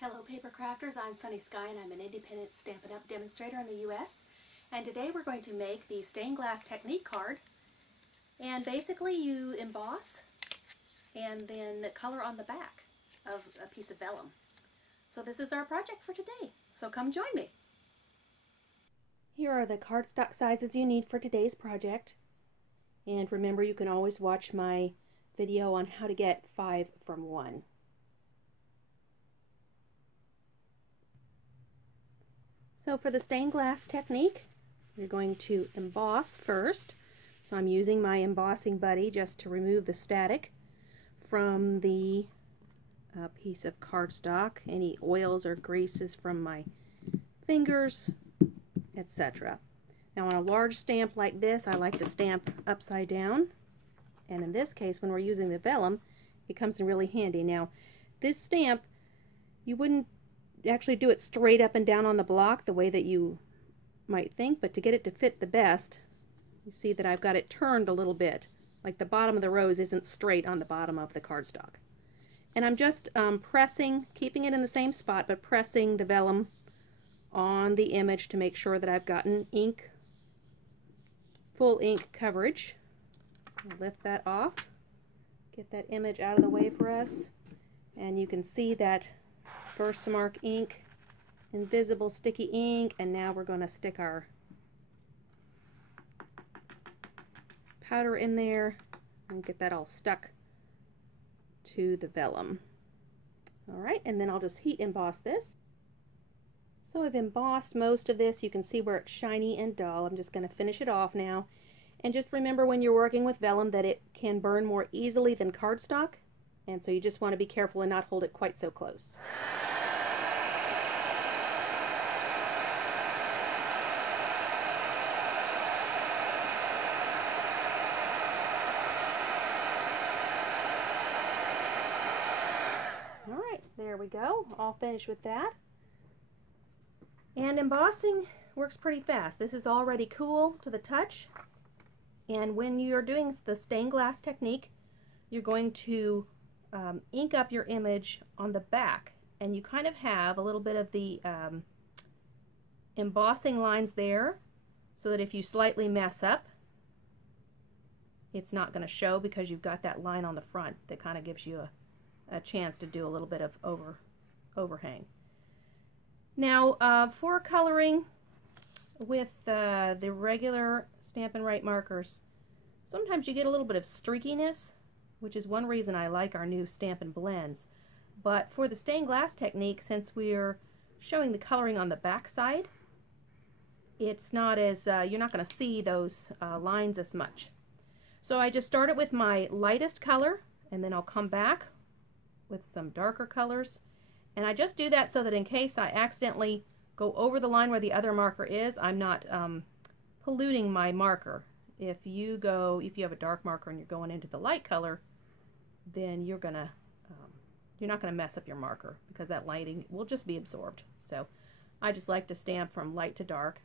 Hello paper crafters, I'm Sunny Sky and I'm an independent Stampin' Up! Demonstrator in the US. And today we're going to make the stained glass technique card. And basically you emboss and then color on the back of a piece of vellum. So this is our project for today, so come join me. Here are the cardstock sizes you need for today's project. And remember, you can always watch my video on how to get 5 from 1. So for the stained glass technique, you're going to emboss first. So I'm using my embossing buddy just to remove the static from the piece of cardstock, any oils or greases from my fingers, etc. Now on a large stamp like this, I like to stamp upside down. And in this case, when we're using the vellum, it comes in really handy. Now this stamp, you wouldn't actually do it straight up and down on the block the way that you might think, but to get it to fit the best, you see that I've got it turned a little bit, like the bottom of the rose isn't straight on the bottom of the cardstock. And I'm just pressing, keeping it in the same spot, but pressing the vellum on the image to make sure that I've gotten ink, full ink coverage. I'll lift that off, get that image out of the way for us, and you can see that Versamark ink, invisible sticky ink, and now we're going to stick our powder in there and get that all stuck to the vellum. Alright, and then I'll just heat emboss this. So I've embossed most of this. You can see where it's shiny and dull. I'm just going to finish it off now. And just remember, when you're working with vellum, that it can burn more easily than cardstock, and so you just want to be careful and not hold it quite so close. Alright, there we go. All finished with that. And embossing works pretty fast. This is already cool to the touch. And when you're doing the stained glass technique, you're going to ink up your image on the back. And you kind of have a little bit of the embossing lines there, so that if you slightly mess up, it's not going to show because you've got that line on the front that kind of gives you a chance to do a little bit of overhang. Now for coloring with the regular Stampin' Write markers, sometimes you get a little bit of streakiness, which is one reason I like our new Stampin' Blends. But for the stained glass technique, since we're showing the coloring on the back side, it's not as, you're not going to see those lines as much. So I just started with my lightest color, and then I'll come back with some darker colors. And I just do that so that in case I accidentally go over the line where the other marker is, I'm not polluting my marker. If you have a dark marker and you're going into the light color, then you're not gonna mess up your marker because that lighting will just be absorbed. So I just like to stamp from light to dark,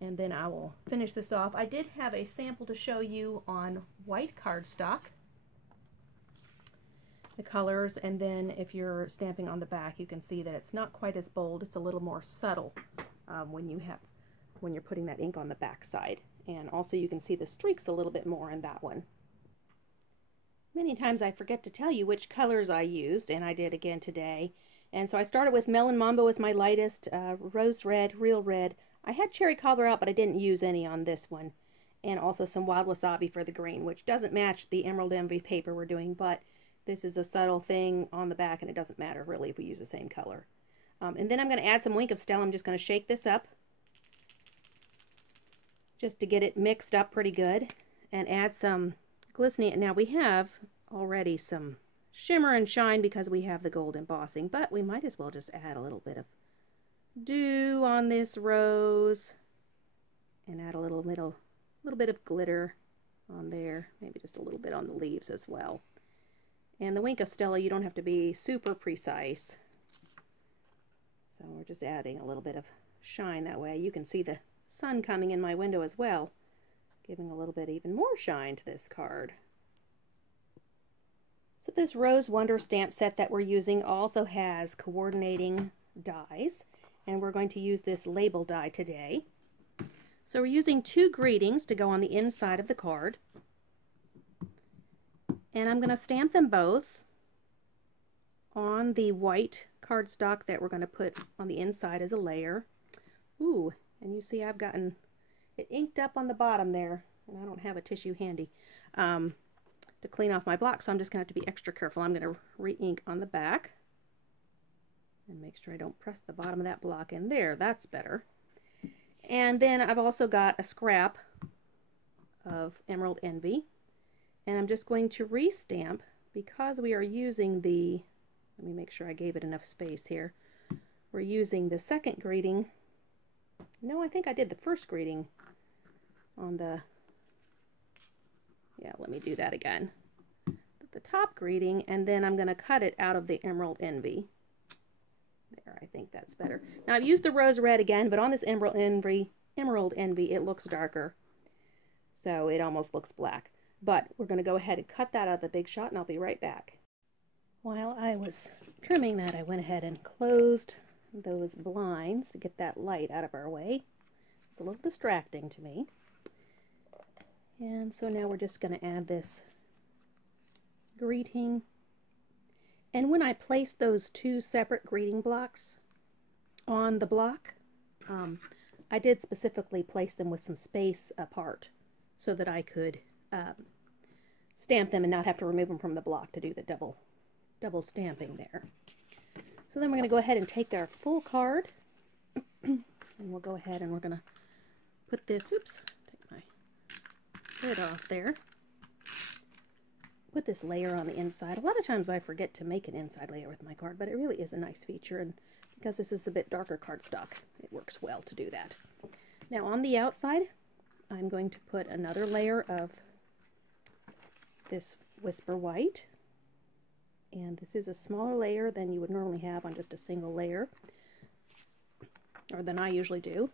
and then I will finish this off. I did have a sample to show you on white cardstock, the colors, and then if you're stamping on the back, you can see that it's not quite as bold. It's a little more subtle when you're putting that ink on the back side. And also you can see the streaks a little bit more in that one. Many times I forget to tell you which colors I used, and I did again today. And so I started with Melon Mambo as my lightest, rose red, real red. I had cherry cobbler out, but I didn't use any on this one. And also some wild wasabi for the green, which doesn't match the Emerald Envy paper we're doing, but this is a subtle thing on the back, and it doesn't matter really if we use the same color. And then I'm going to add some wink of Stella. I'm just going to shake this up just to get it mixed up pretty good, and add some glistening. Now we have already some shimmer and shine because we have the gold embossing, but we might as well just add a little bit of dew on this rose and add a little bit of glitter on there, maybe just a little bit on the leaves as well. And the wink of Stella, you don't have to be super precise. So we're just adding a little bit of shine that way. You can see the sun coming in my window as well, giving a little bit even more shine to this card. So this Rose Wonder stamp set that we're using also has coordinating dies, and we're going to use this label die today. So we're using 2 greetings to go on the inside of the card, and I'm going to stamp them both on the white cardstock that we're going to put on the inside as a layer. Ooh, and you see I've gotten it inked up on the bottom there, and I don't have a tissue handy to clean off my block, so I'm just going to have to be extra careful. I'm going to re-ink on the back and make sure I don't press the bottom of that block in there. That's better. And then I've also got a scrap of Emerald Envy, and I'm just going to re-stamp because we are using the, let me make sure I gave it enough space here. We're using the second greeting. No, I think I did the first greeting on the, yeah, let me do that again. The top greeting, and then I'm going to cut it out of the Emerald Envy. There, I think that's better. Now I've used the rose red again, but on this Emerald Envy, it looks darker. So it almost looks black. But we're going to go ahead and cut that out of the Big Shot, and I'll be right back. While I was trimming that, I went ahead and closed those blinds to get that light out of our way. It's a little distracting to me. And so now we're just going to add this greeting. And when I placed those 2 separate greeting blocks on the block, I did specifically place them with some space apart so that I could stamp them and not have to remove them from the block to do the double stamping there. So then we're going to go ahead and take our full card, and we'll go ahead and we're going to put this, oops, take my lid off there. Put this layer on the inside. A lot of times I forget to make an inside layer with my card, but it really is a nice feature, and because this is a bit darker cardstock, it works well to do that. Now on the outside, I'm going to put another layer of this Whisper White, and this is a smaller layer than you would normally have on just a single layer, or than I usually do,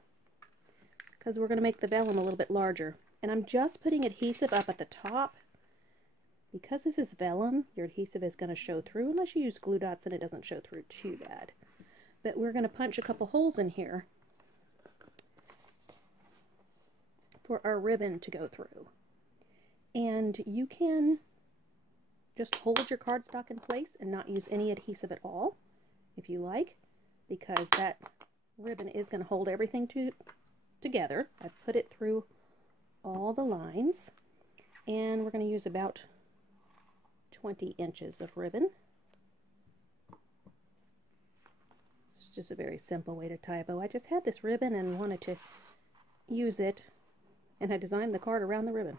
because we're going to make the vellum a little bit larger. And I'm just putting adhesive up at the top. Because this is vellum, your adhesive is going to show through. Unless you use glue dots, then it doesn't show through too bad. But we're going to punch a couple holes in here for our ribbon to go through. And you can just hold your cardstock in place and not use any adhesive at all, if you like, because that ribbon is going to hold everything together. I've put it through all the lines, and we're going to use about 20 inches of ribbon. It's just a very simple way to tie a bow. I just had this ribbon and wanted to use it, and I designed the card around the ribbon.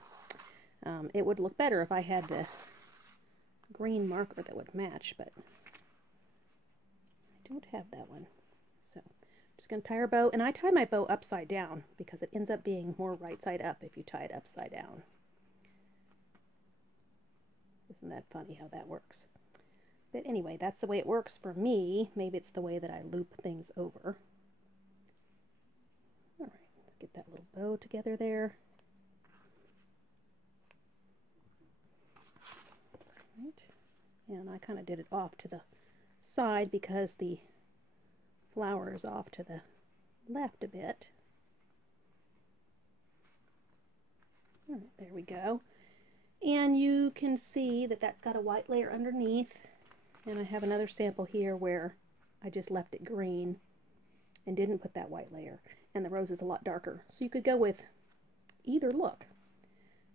It would look better if I had the green marker that would match, but I don't have that one. So I'm just going to tie our bow, and I tie my bow upside down because it ends up being more right side up if you tie it upside down. Isn't that funny how that works? But anyway, that's the way it works for me. Maybe it's the way that I loop things over. Alright, get that little bow together there. Right. And I kind of did it off to the side because the flower is off to the left a bit. Alright, there we go. And you can see that that's got a white layer underneath, and I have another sample here where I just left it green and didn't put that white layer, and the rose is a lot darker. So you could go with either look.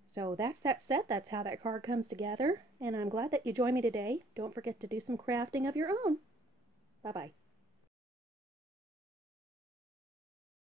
So that's that set. That's how that card comes together, and I'm glad that you joined me today. Don't forget to do some crafting of your own. Bye-bye.